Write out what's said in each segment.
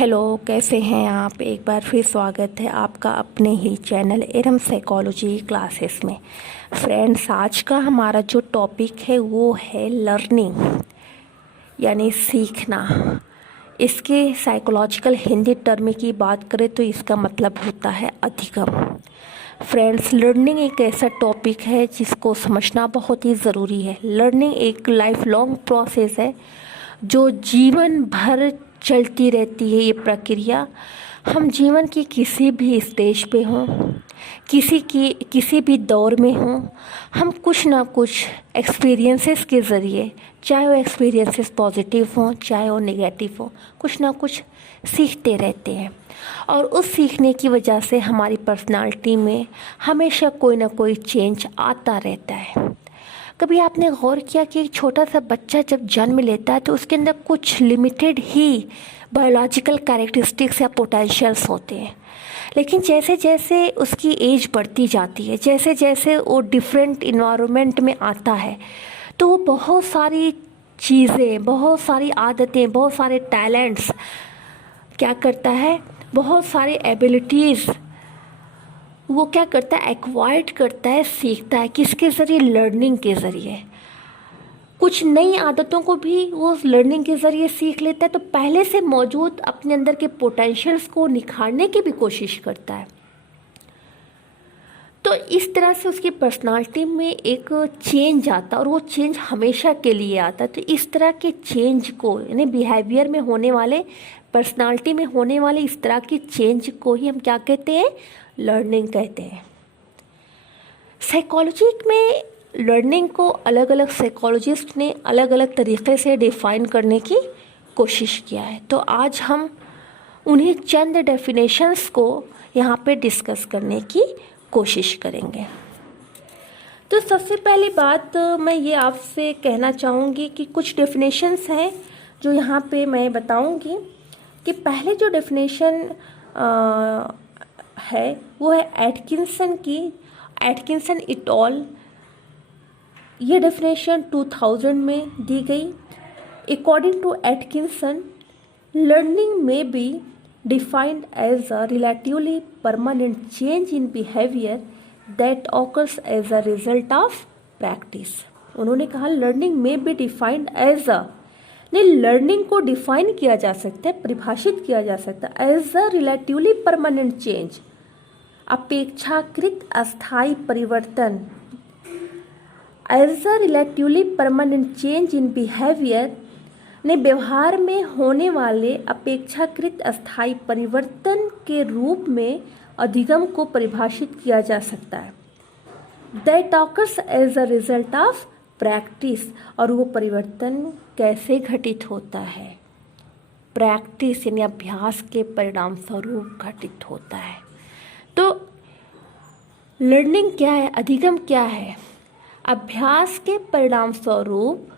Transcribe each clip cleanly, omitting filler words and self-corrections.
Hello, कैसे हैं आप। एक बार फिर स्वागत है आपका अपने ही चैनल एरम साइकोलॉजी क्लासेस में। फ्रेंड्स, आज का हमारा जो टॉपिक है वो है लर्निंग, यानी सीखना। इसके साइकोलॉजिकल हिंदी टर्म की बात करें तो इसका मतलब होता है अधिगम। फ्रेंड्स, लर्निंग एक ऐसा टॉपिक है जिसको समझना बहुत ही ज़रूरी है। लर्निंग एक लाइफ लॉन्ग प्रोसेस है जो जीवन भर चलती रहती है। ये प्रक्रिया हम जीवन की किसी भी स्टेज पे हों, किसी भी दौर में हों, हम कुछ ना कुछ एक्सपीरियंसेस के ज़रिए, चाहे वो एक्सपीरियंसेस पॉजिटिव हों चाहे वो नेगेटिव हों, कुछ ना कुछ सीखते रहते हैं। और उस सीखने की वजह से हमारी पर्सनालिटी में हमेशा कोई ना कोई चेंज आता रहता है। कभी आपने गौर किया कि एक छोटा सा बच्चा जब जन्म लेता है तो उसके अंदर कुछ लिमिटेड ही बायोलॉजिकल कैरेक्टरिस्टिक्स या पोटेंशियल्स होते हैं, लेकिन जैसे जैसे उसकी एज बढ़ती जाती है, जैसे जैसे वो डिफरेंट इन्वायरमेंट में आता है, तो वो बहुत सारी चीज़ें, बहुत सारी आदतें, बहुत सारे टैलेंट्स क्या करता है, बहुत सारी एबिलिटीज़ वो क्या करता है, एक्वायर्ड करता है, सीखता है। किसके ज़रिए? लर्निंग के ज़रिए। कुछ नई आदतों को भी वो लर्निंग के ज़रिए सीख लेता है, तो पहले से मौजूद अपने अंदर के पोटेंशियल्स को निखारने की भी कोशिश करता है। तो इस तरह से उसकी पर्सनालिटी में एक चेंज आता है और वो चेंज हमेशा के लिए आता है। तो इस तरह के चेंज को, यानी बिहेवियर में होने वाले, पर्सनालिटी में होने वाले इस तरह की चेंज को ही हम क्या कहते हैं? लर्निंग कहते हैं। साइकोलॉजी में लर्निंग को अलग अलग साइकोलॉजिस्ट ने अलग अलग तरीक़े से डिफ़ाइन करने की कोशिश किया है। तो आज हम उन्हीं चंद डेफिनेशंस को यहाँ पे डिस्कस करने की कोशिश करेंगे। तो सबसे पहली बात मैं ये आपसे कहना चाहूँगी कि कुछ डेफिनेशंस हैं जो यहाँ पे मैं बताऊँगी। कि पहले जो डेफिनेशन है वो है एटकिंसन इट ऑल। ये डेफिनेशन 2000 में दी गई। अकॉर्डिंग टू एटकिंसन, लर्निंग में be defined as a relatively permanent change in behaviour that occurs as a result of practice. उन्होंने कहा लर्निंग में बी डिफाइंड एज अ, नहीं, लर्निंग को डिफाइन किया जा सकता है, परिभाषित किया जा सकता है as a relatively permanent change, अपेक्षाकृत अस्थायी परिवर्तन, as a relatively permanent change in behaviour, ने व्यवहार में होने वाले अपेक्षाकृत अस्थायी परिवर्तन के रूप में अधिगम को परिभाषित किया जा सकता है। That occurs as a result of practice, और वो परिवर्तन कैसे घटित होता है? प्रैक्टिस यानी अभ्यास के परिणाम स्वरूप घटित होता है। तो लर्निंग क्या है? अधिगम क्या है? अभ्यास के परिणाम स्वरूप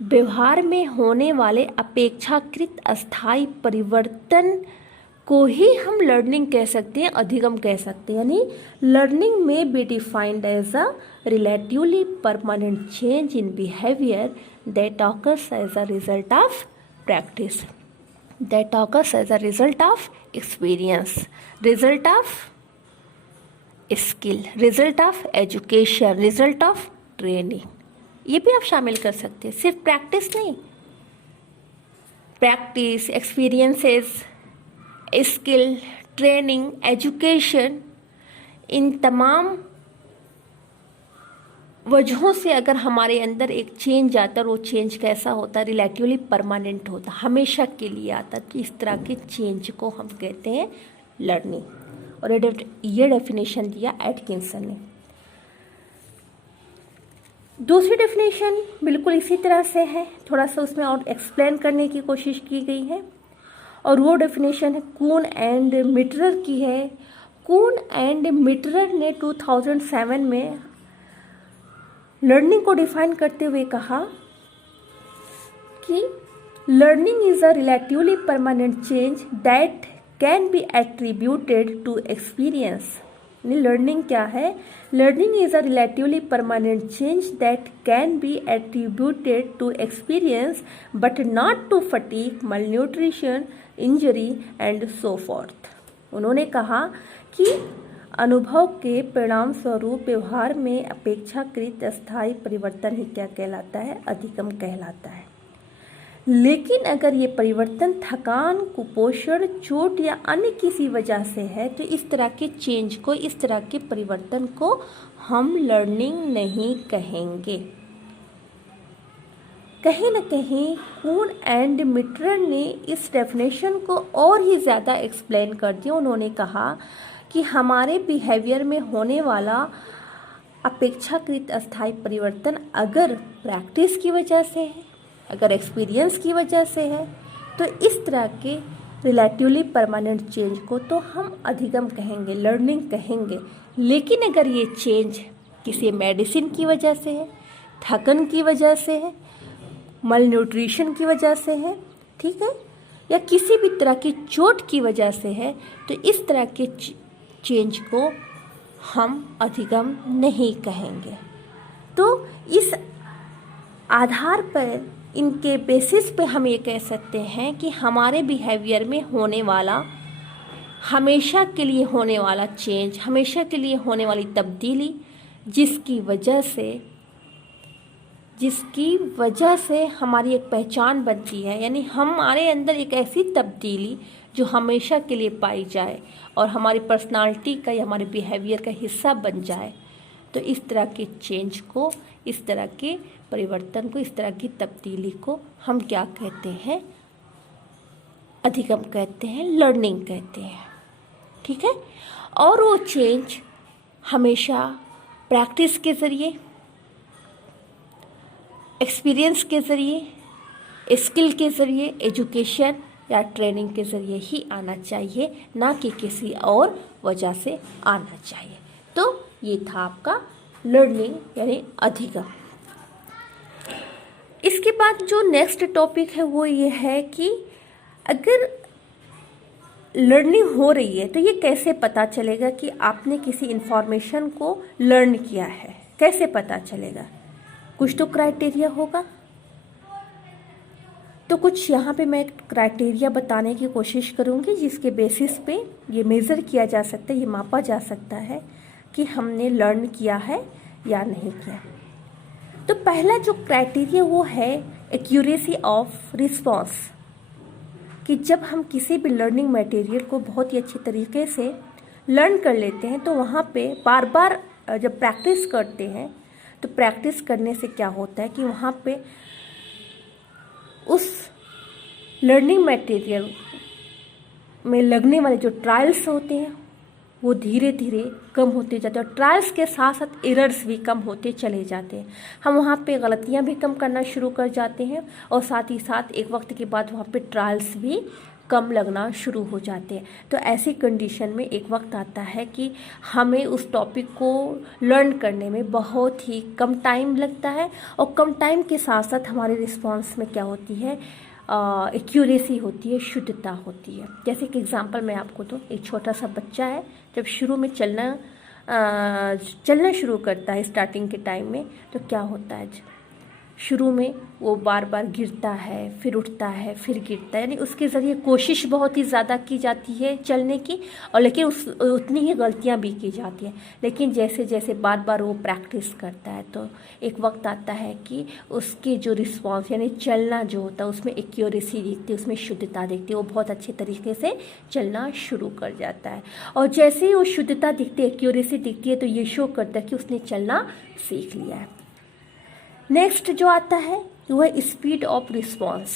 व्यवहार में होने वाले अपेक्षाकृत अस्थायी परिवर्तन को ही हम लर्निंग कह सकते हैं, अधिगम कह सकते हैं। यानी लर्निंग में be defined as a relatively permanent change in behaviour that occurs as a result of practice, that occurs as a result of experience, result of skill, result of education, result of training. ये भी आप शामिल कर सकते हैं, सिर्फ practice नहीं। Practice, experiences, skill, training, education, इन तमाम वजहों से अगर हमारे अंदर एक चेंज आता है, वो चेंज कैसा होता है? रिलेटिवली परमानेंट होता, हमेशा के लिए आता। तो इस तरह के चेंज को हम कहते हैं लर्निंग, और ये डेफिनेशन दिया एटकिंसन ने। दूसरी डेफिनेशन बिल्कुल इसी तरह से है, थोड़ा सा उसमें और एक्सप्लेन करने की कोशिश की गई है, और वो डेफिनेशन है कून एंड मिटरर की है। कून एंड मिटरर ने 2007 में लर्निंग को डिफाइन करते हुए कहा कि learning is a relatively permanent change that can be attributed to experience, learning क्या है? Learning is a relatively permanent change that can be attributed to experience but not to fatigue, malnutrition, injury and so forth. उन्होंने कहा कि अनुभव के परिणाम स्वरूप व्यवहार में अपेक्षाकृत स्थायी परिवर्तन ही क्या कहलाता है? अधिगम कहलाता है। लेकिन अगर ये परिवर्तन थकान, कुपोषण, चोट या अन्य किसी वजह से है तो इस तरह के चेंज को, इस तरह के परिवर्तन को हम लर्निंग नहीं कहेंगे। कहीं न कहीं कून एंड मिटर ने इस डेफिनेशन को और ही ज़्यादा एक्सप्लेन कर दिया। उन्होंने कहा कि हमारे बिहेवियर में होने वाला अपेक्षाकृत अस्थायी परिवर्तन अगर प्रैक्टिस की वजह से है, अगर एक्सपीरियंस की वजह से है, तो इस तरह के रिलेटिवली परमानेंट चेंज को तो हम अधिगम कहेंगे, लर्निंग कहेंगे। लेकिन अगर ये चेंज किसी मेडिसिन की वजह से है, थकन की वजह से है, malnutrition की वजह से है, ठीक है, या किसी भी तरह की चोट की वजह से है, तो इस तरह के चेंज को हम अधिगम नहीं कहेंगे। तो इस आधार पर, इनके बेसिस पे हम ये कह सकते हैं कि हमारे बिहेवियर में होने वाला, हमेशा के लिए होने वाला चेंज, हमेशा के लिए होने वाली तब्दीली, जिसकी वजह से हमारी एक पहचान बनती है, यानी हमारे अंदर एक ऐसी तब्दीली जो हमेशा के लिए पाई जाए और हमारी पर्सनालिटी का या हमारे बिहेवियर का हिस्सा बन जाए, तो इस तरह के चेंज को, इस तरह के परिवर्तन को, इस तरह की तब्दीली को हम क्या कहते हैं? अधिगम कहते हैं, लर्निंग कहते हैं, ठीक है। और वो चेंज हमेशा प्रैक्टिस के ज़रिए, एक्सपीरियंस के ज़रिए, स्किल के ज़रिए, एजुकेशन या ट्रेनिंग के ज़रिए ही आना चाहिए, ना कि किसी और वजह से आना चाहिए। तो ये था आपका लर्निंग यानी अधिगम। इसके बाद जो नेक्स्ट टॉपिक है वो ये है कि अगर लर्निंग हो रही है तो ये कैसे पता चलेगा कि आपने किसी इंफॉर्मेशन को लर्न किया है? कैसे पता चलेगा? कुछ तो क्राइटेरिया होगा। तो कुछ यहाँ पे मैं क्राइटेरिया बताने की कोशिश करूँगी जिसके बेसिस पे ये मेज़र किया जा सकता है, ये मापा जा सकता है कि हमने लर्न किया है या नहीं किया। तो पहला जो क्राइटेरिया वो है एक्यूरेसी ऑफ रिस्पॉन्स, कि जब हम किसी भी लर्निंग मटेरियल को बहुत ही अच्छे तरीके से लर्न कर लेते हैं तो वहाँ पे बार बार जब प्रैक्टिस करते हैं तो प्रैक्टिस करने से क्या होता है कि वहाँ पे उस लर्निंग मटेरियल में लगने वाले जो ट्रायल्स होते हैं वो धीरे धीरे कम होते जाते हैं और ट्रायल्स के साथ साथ एरर्स भी कम होते चले जाते हैं। हम वहाँ पे गलतियाँ भी कम करना शुरू कर जाते हैं और साथ ही साथ एक वक्त के बाद वहाँ पे ट्रायल्स भी कम लगना शुरू हो जाते हैं। तो ऐसी कंडीशन में एक वक्त आता है कि हमें उस टॉपिक को लर्न करने में बहुत ही कम टाइम लगता है और कम टाइम के साथ साथ हमारे रिस्पॉन्स में क्या होती है, एक्यूरेसी होती है, शुद्धता होती है। जैसे कि एग्जांपल मैं आपको दूँ, एक छोटा सा बच्चा है, जब शुरू में चलना शुरू करता है स्टार्टिंग के टाइम में, तो क्या होता है, शुरू में वो बार बार गिरता है, फिर उठता है, फिर गिरता है, यानी उसके ज़रिए कोशिश बहुत ही ज़्यादा की जाती है चलने की, और लेकिन उतनी ही गलतियां भी की जाती हैं। लेकिन जैसे जैसे बार बार वो प्रैक्टिस करता है तो एक वक्त आता है कि उसकी जो रिस्पॉन्स यानी चलना जो होता है उसमें एक्यूरेसी दिखती है, उसमें शुद्धता दिखती है, वो बहुत अच्छे तरीके से चलना शुरू कर जाता है। और जैसे ही वो शुद्धता दिखती है, एक्यूरेसी दिखती है, तो ये शो करता है कि उसने चलना सीख लिया है। नेक्स्ट जो आता है वो है speed of response.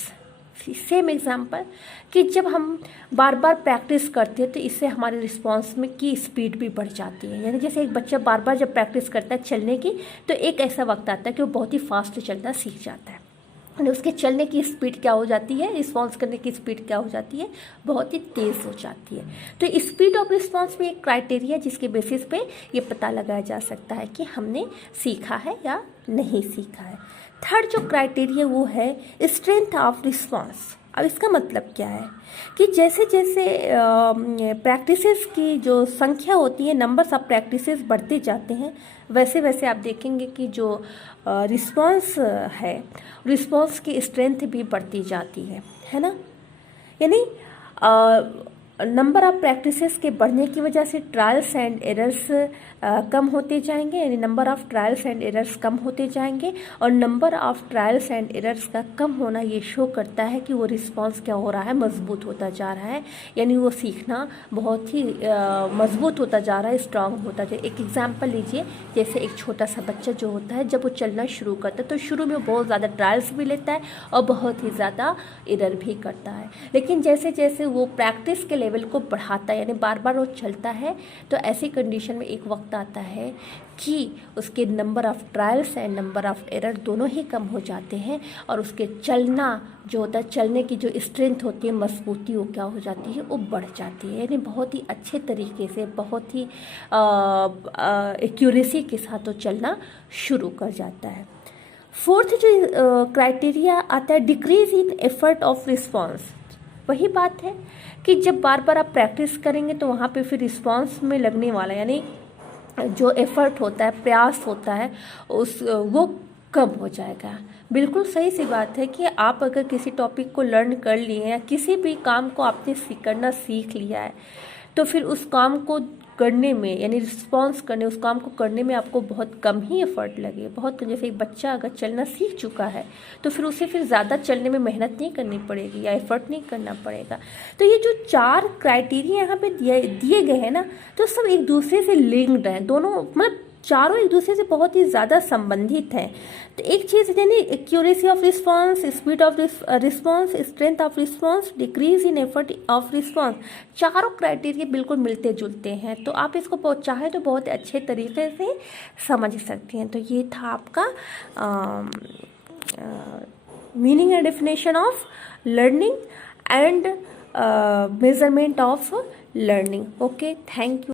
Same example कि जब हम बार बार प्रैक्टिस करते हैं तो इससे हमारे रिस्पॉन्स में की स्पीड भी बढ़ जाती है। यानी जैसे एक बच्चा बार बार जब प्रैक्टिस करता है चलने की, तो एक ऐसा वक्त आता है कि वो बहुत ही फास्ट चलना सीख जाता है, और उसके चलने की स्पीड क्या हो जाती है, रिस्पॉन्स करने की स्पीड क्या हो जाती है, बहुत ही तेज़ हो जाती है। तो स्पीड ऑफ रिस्पॉन्स में एक क्राइटेरिया जिसके बेसिस पे ये पता लगाया जा सकता है कि हमने सीखा है या नहीं सीखा है। थर्ड जो क्राइटेरिया वो है स्ट्रेंथ ऑफ रिस्पॉन्स, अब इसका मतलब क्या है कि जैसे जैसे प्रैक्टिसेस की जो संख्या होती है, नंबर्स ऑफ प्रैक्टिसेस बढ़ते जाते हैं, वैसे वैसे आप देखेंगे कि जो रिस्पॉन्स है, रिस्पॉन्स की स्ट्रेंथ भी बढ़ती जाती है ना। यानी नंबर ऑफ प्रैक्टिसेस के बढ़ने की वजह से ट्रायल्स एंड एरर्स कम होते जाएंगे, यानी number of trials and errors कम होते जाएंगे। और number of trials and errors का कम होना ये शो करता है कि वो रिस्पांस क्या हो रहा है, मजबूत होता जा रहा है, यानी वो सीखना बहुत ही मजबूत होता जा रहा है, स्ट्रांग होता जा रहा है। एक एग्जांपल लीजिए, जैसे एक छोटा सा बच्चा जो होता है, जब वो चलना शुरू करता है तो शुरू में बहुत ज़्यादा ट्रायल्स भी लेता है और बहुत ही ज़्यादा एरर भी करता है, लेकिन जैसे जैसे वो प्रैक्टिस के लेवल को बढ़ाता है, यानी बार बार वो चलता है, तो ऐसी कंडीशन में एक वक्त आता है कि उसके number of trials and number of error दोनों ही कम हो जाते हैं और उसके चलना जो होता है, चलने की जो स्ट्रेंथ होती है, मजबूती वो क्या हो जाती है, वो बढ़ जाती है, यानी बहुत ही अच्छे तरीके से, बहुत ही एक्यूरेसी के साथ वो चलना शुरू कर जाता है। फोर्थ जो क्राइटेरिया आता है, decrease in effort of response. वही बात है कि जब बार बार आप प्रैक्टिस करेंगे तो वहाँ पे फिर रिस्पॉन्स में लगने वाला, यानी जो एफर्ट होता है, प्रयास होता है, वो कम हो जाएगा। बिल्कुल सही सी बात है कि आप अगर किसी टॉपिक को लर्न कर लिए या किसी भी काम को आपने करना सीख लिया है, तो फिर उस काम को करने में, यानी रिस्पॉन्स करने, उस काम को करने में आपको बहुत कम ही एफर्ट लगे, बहुत कम। जैसे एक बच्चा अगर चलना सीख चुका है तो फिर उसे फिर ज़्यादा चलने में मेहनत नहीं करनी पड़ेगी या एफर्ट नहीं करना पड़ेगा। तो ये जो 4 क्राइटेरिया यहाँ पे दिए गए हैं ना, तो सब एक दूसरे से लिंक्ड हैं, दोनों मतलब चारों एक दूसरे से बहुत ही ज़्यादा संबंधित हैं। तो एक चीज़ यानी accuracy of response, speed of response, strength of response, decrease in effort of response, चारों क्राइटेरिया बिल्कुल मिलते जुलते हैं। तो आप इसको चाहे तो बहुत अच्छे तरीके से समझ सकते हैं। तो ये था आपका meaning and definition of learning and measurement of learning. Okay, thank you.